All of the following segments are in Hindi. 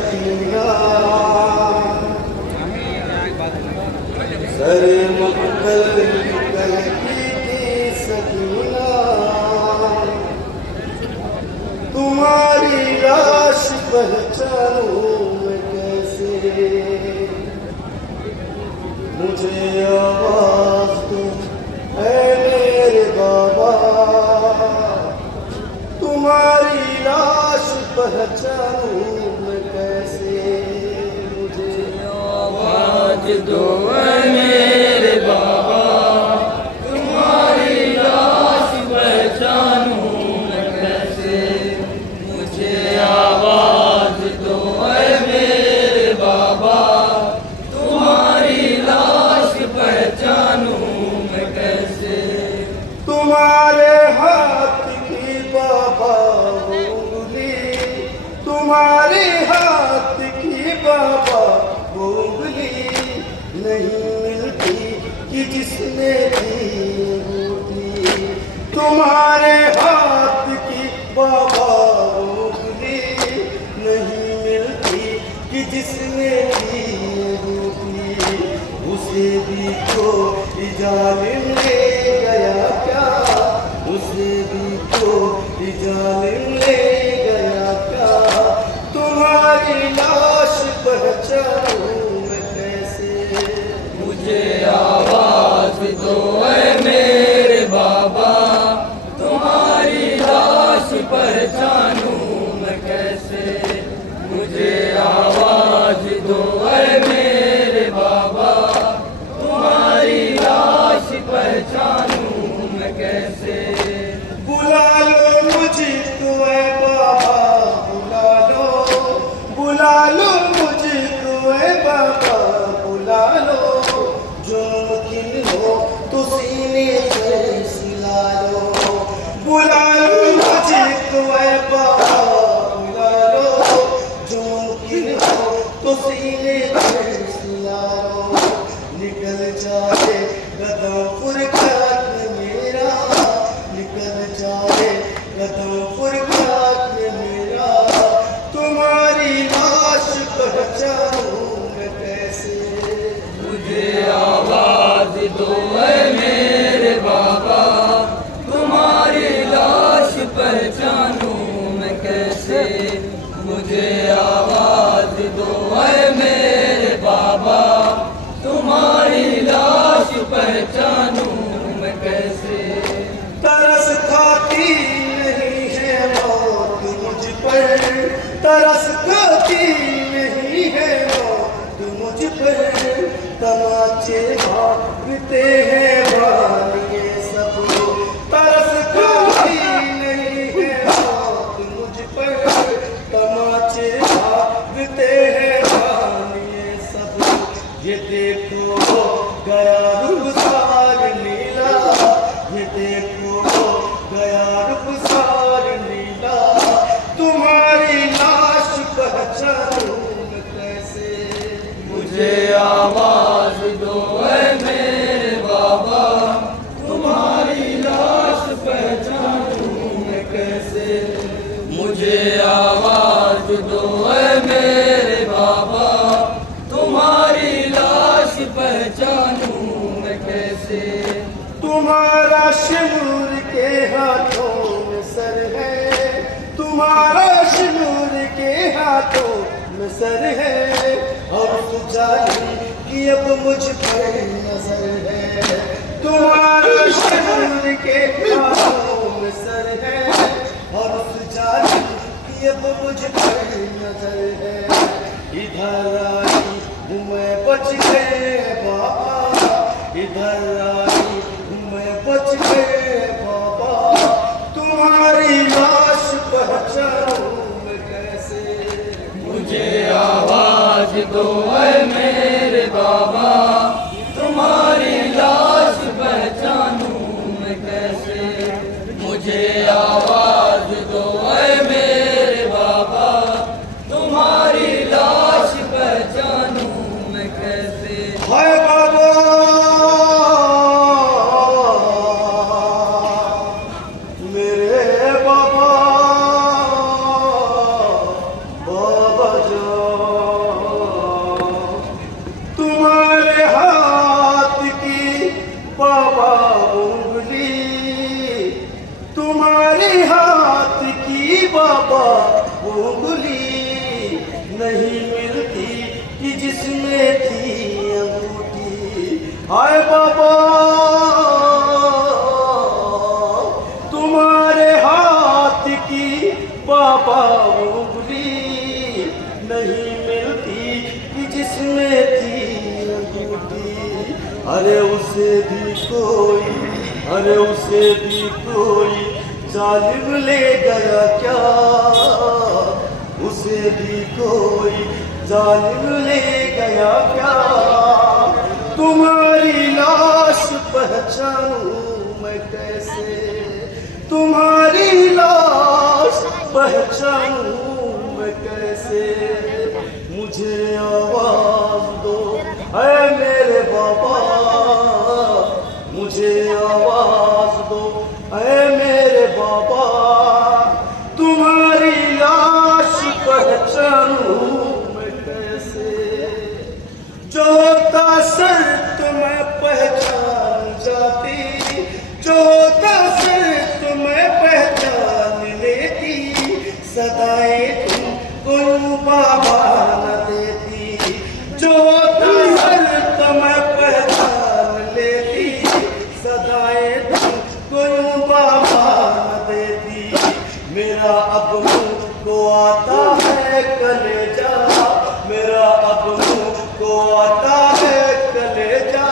सखिया सर मक्कल निकल की थी सखिया तुम्हारी लाश पहचानूं मैं कैसे मुझे आवाज तुम है मेरे बाबा तुम्हारी लाश पहचानूं मैं कैसे मुझे आवाज दो मेरे बाबा तुम्हारी लाश पहचानूं मैं कैसे मुझे आवाज दो मेरे बाबा तुम्हारी लाश पहचानूं मैं कैसे तुम्हारे हाथ की बाबा उंगली तुम्हारे हाथ की बाबा उंगली नहीं मिलती कि जिसने दी अंगूठी तुम्हारे हाथ की बाबा उंगली नहीं मिलती कि जिसने दी अंगूठी उसे भी तो जालिम ले गया क्या उसे भी तो जालिम ले गया क्या तुम्हारी लाश पहचानूं मैं कैसे मुझे आवाज दो मेरे बाबा तुम्हारी लाश पहचानूं मैं कैसे मुझे आवाज दो मेरे बाबा तुम्हारी लाश पहचानूं मैं कैसे बुला लो मुझको ऐ बाबा बुला लो मुझको ऐ बाबा बुला लो जो मुमकिन हो तो सीने से सिला लो बुला लो मुझको ऐ बाबा बुला लो जो मुमकिन हो तो सीने से सिला लो निकल जाए कदम फुरकात मेरा निकल जाए कदम फुरकात मेरा तुम्हारी लाश पहचानूं मैं कैसे मुझे आवाज दो मेरे बाबा तुम्हारी लाश पहचानूं मैं कैसे मुझे आवाज दो मेरे बाबा तुम्हारी लाश पहचानूं मैं कैसे तरस खाती नहीं है मौत मुझ पर तरस खाती नहीं है मौत मुझ पर तमाचे भागते हैं मानिए सब लोग तरस खाती नहीं है मौत मुझ पर तमाचे भागते हैं मानिए सब लोग ये देखो गया रुखसार नीला ये देखो गया रुखसार नीला तुम्हारी लाश पहचानूं मैं कैसे मुझे आवाज दो मेरे बाबा तुम्हारी लाश पहचानूं मैं कैसे मुझे आवाज दो मेरे बाबा तुम्हारी लाश पहचानूं मैं कैसे तुम्हारा शिनूर के हाथों में सर है तुम्हारा शिनूर के हाथों में सर है और जानी कि अब मुझ पर नजर है तुम्हारा शिनूर के हाथों में सर है और जानी कि अब मुझ पर नजर है इधर आई हूँ मैं बच गए बाबा इधर आई हूँ मैं बच गए बाबा तुम्हारी लाश पहचानूं मैं कैसे मुझे आवाज दो मेरे बाबा तुम्हारी लाश पहचानूं मैं कैसे मुझे आवाज दो मेरे बाबा तुम्हारी लाश पहचानूं मैं कैसे हाय बाबा मेरे बाबा बाबा जान नहीं मिलती कि जिसमें थी अंगूठी। हाय बाबा तुम्हारे हाथ की बाबा उंगली नहीं मिलती कि जिसमें थी अंगूठी। अरे उसे भी कोई जालिम ले गया क्या, उसे भी कोई जालिम ले गया क्या। तुम्हारी लाश पहचानूं मैं कैसे, तुम्हारी लाश पहचानूं मैं कैसे। मुझे आवाज दो ऐ मेरे बाबा, मुझे आवाज दो ऐ मेरे बाबा। तुम्हारी लाश पहचानूं मैं कैसे। जो होता सर तुम्हें पहचान जाती, जो होता सर तुम्हें पहचान लेती। सदाएं तुमको बाबा न देती। जो होता सर तुम्हें पहचान लेती। सदाएं तुमको बाबा न देती। मेरा अब मुँह को आता है कलेजा, मेरा अब मुँह को आता है कलेजा।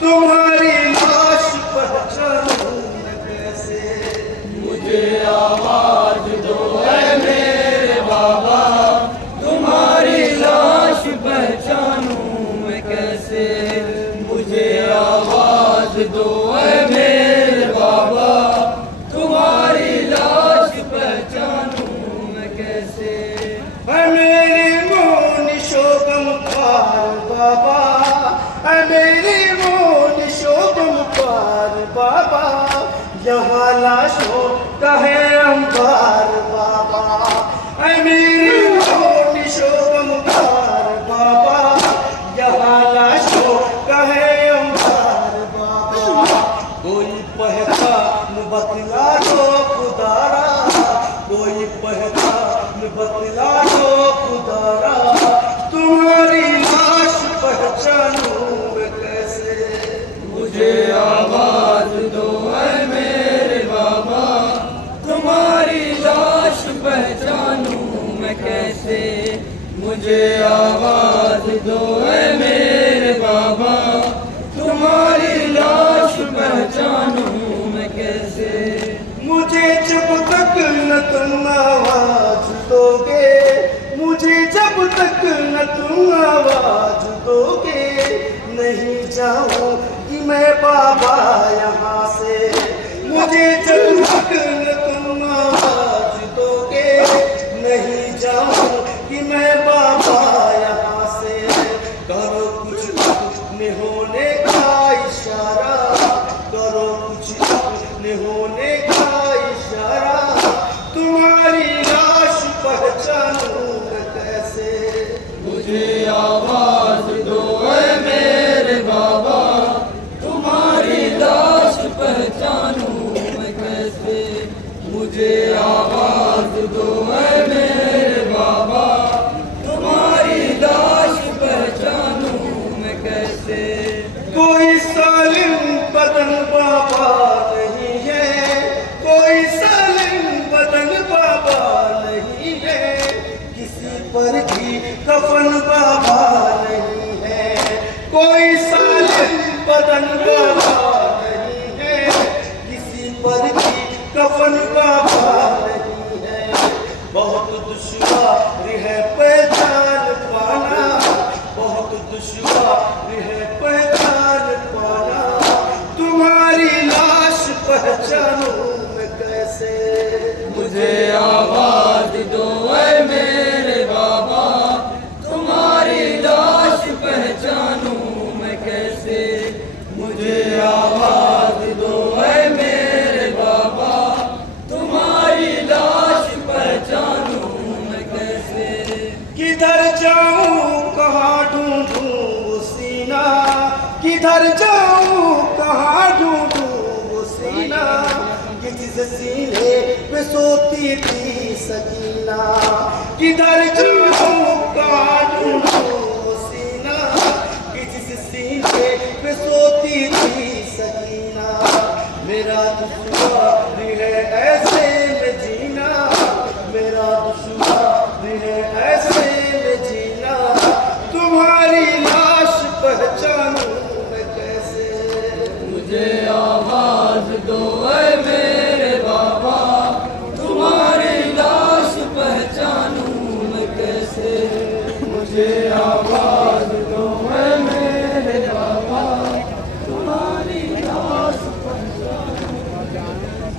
तुम्हारी लाश पहचानूं मैं कैसे। मुझे आवाज दो ऐ मेरे बाबा, तुम्हारी लाश पहचानूं मैं कैसे। मुझे आवाज दो ऐ मेरे बाबा, तुम्हारी लाश पहचानूं मैं कैसे। है मेरी मोन शोकम पार बाबा, है मेरी मोन शोकम पार बाबा। यहाँ लाशों का है अंबार बाबा, है मेरी मोन शोकम पार बाबा। यहाँ लाशों का है अंबार बाबा। कोई पहचान बतला दो खुदारा, कोई पहचान बतला दो खुदारा। तुम्हारी लाश पहचानूं मैं कैसे। मुझे आवाज दो ऐ मेरे बाबा, तुम्हारी लाश पहचानूं मैं कैसे। मुझे आवाज दो ऐ मेरे बाबा, तुम्हारी लाश पहचानूं मैं कैसे। मुझे जब तक न तुम आवाज दोगे, मुझे जब तक न तुम आवाज दोगे। नहीं जाऊंगी मैं बाबा यहाँ से। मुझे जब तक न तुम आवाज दोगे, नहीं जाऊंगी मैं बाबा यहाँ से। करो कुछ अपने होने का इशारा, करो कुछ अपने होने का इशारा। तुम्हारी लाश पहचानूं मैं कैसे। मुझे आवाज दो ऐ मेरे बाबा, तुम्हारी लाश पहचानूं मैं कैसे। मुझे आवाज दो ऐ मेरे बाबा, तुम्हारी लाश पहचानूं मैं कैसे। कोई सालिम बदन बाबा नहीं है, कोई सालिम बदन बाबा नहीं है। किसी पर भी कफन बाबा नहीं है, कोई सालिम बदन बाबा नहीं है। किसी पर भी कफन बाबा नहीं है। बहुत दुश्वार है पहचान पाना, बहुत दुश्वार है पहचान पाना। तुम्हारी लाश पहचानूं मैं कैसे। मुझे आवाज दो ऐ मेरे बाबा, तुम्हारी लाश पहचानूं मैं कैसे। मुझे आवाज दो ऐ मेरे बाबा, तुम्हारी लाश पहचानूं मैं कैसे। किधर जाऊं कहाँ ढूंढूं सीना, किधर जाऊं कहाँ ढूंढूं सीना। किस सीने पे सोती थी सकीना। किधर जाऊं कैसे